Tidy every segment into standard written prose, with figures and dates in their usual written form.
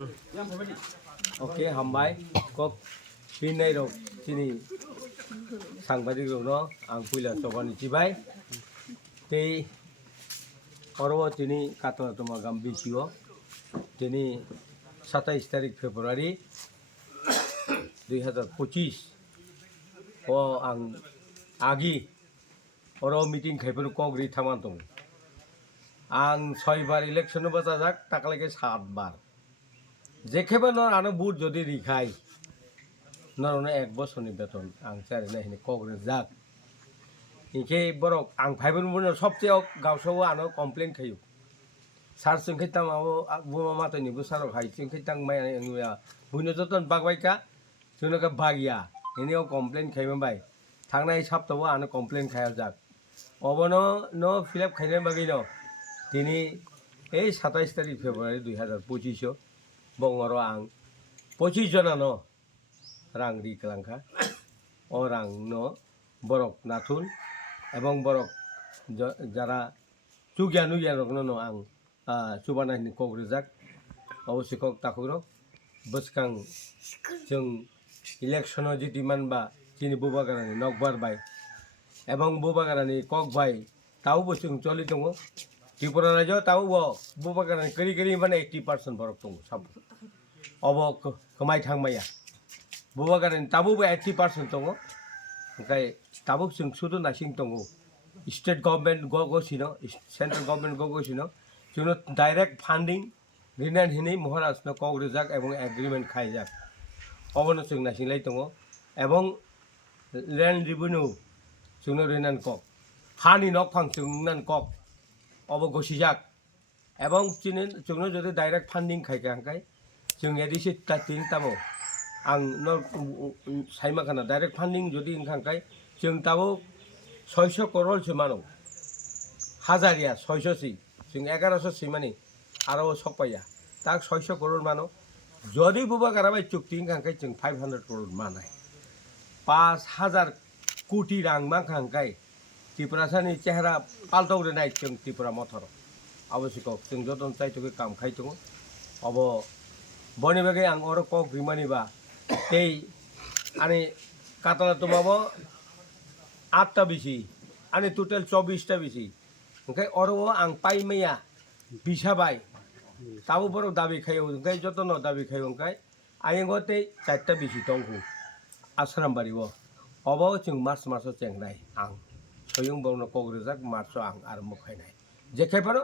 Oke, hambai kok pinai rok sini সাংবাদিক rho আং পুইলা সবানি চিবাই তেই অরব তিনি কাতলা তোমা গাম বিচিও তিনি 27 তারিখ ফেব্রুয়ারি 2025 ও আং আগি অর মিটিং খাইফोर কগ্রি থামান দं आं 6 বার ইলেকশন বাজাজাক তাকলাকে 7 বার যেখেবে ন আনো বুট যদি রিখাই নরনে 1 বছরনি বেতন आं চারি নাহিনি কগ্রে জাক ইকে বরক आं ফাইবন বুনো সবচেয়ে গাवसाव আনো কমপ্লেন খাইও সার সিংখাইতাম আবো বুমা মাতাनि বুসাरो হাই सिंखाइतां माय बुनो जतन बागबायका जोनका बागिया इनियाव कमप्लेन खाइबाय थांनाय सप्ताहआव आनो कमप्लेन खाया जाक अबनो नो फिलआप खाइनाय बागिनो दिनै এই 27 তারিখ ফেব্রুয়ারি 2025 বঙ্গর आं 25 জনানো রাং রিকলাংখা ও রাং ন বরক নাথুন এবং বরক যারা চুগিয়াनु गियानो आं सुबानानि कग्रेजाक अवश्यक ताकुरो बसकां जों इलेक्शनाव जिति मानबा जिनि बुबागारानि नकबारबाय एबं बुबागारानि ककबाय ताव बोसों चलि दङ त्रिपुरा रायजोआव ताव बुबागारानि करि करि माने 80% बरक दङ सब अब कमाय थांमाया बुबागारानि ताबो 80% दङ ओमफ्राय ताबो जों सुदु नासिं दङ स्टेट गभर्नमेन्ट गगोसिनो सेन्ट्रेल गभर्नमेन्ट गगोसिनो जोंनो डाइरेक्ट फान्डिं रिनान हिनै महाराष्ट्र कग्रेजाक एवं एग्रीमेंट खाइजाक अबनो जों नासिंलाय दङ एवं लैंड रेवेन्यू जोंनो रिनान कक हानि नक फां जोंनान कक अब गसिजाक एवं जोंनो जदि डाइरेक्ट फान्डिं खाइगांखाय जों एदिसे तातिन ताबो आं न साइमाखाना डाइरेक्ट फान्डिं जदि इंखांखाय जों ताबो 600 करोड़ मानो हाजारिया 600 सि जों 1100 सि माने आरो सकपाया ताक 600 करोड़ मानो जदि बुबा गाराबाय चुक्ति इंखांखाय जों 500 करोड़ मानाय 5000 कोटी रां मांखांखाय त्रिपुरासानि चेहरा पाल्टावरे नाय जों त्रिपुरा मथर आवश्यक जों जतन चाइतोके काम खाइतो अब बनि बागै आं अर कक रिमानिबा तेई आनि कातला तुमाबो 8टा बिसि आनि टोटल 24टा बिसि ओंखाय अरबो आं पाइमैया बिसाबाय ताबो बर दाबि खायो ओंखाय जतन दाबि खायो ओंखाय आयंगते 4टा बिसि दंखौ आश्रामबारिबो अब जों मार्च चेंनाय आं सयं बौनो कग्रेजाक मार्च आं आरो मखायनाय जेखायफोरो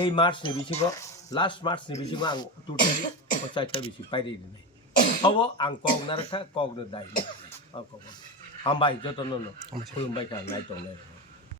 এই मार्चनि बिसिङाव लास्ट मार्चनि बिसिङाव आं टोटली 4टा बिसि पाइरि दिनै अब आं कगनारखा कगनो दाय हामबाय जतन खुलुमबाय का नायथंनाय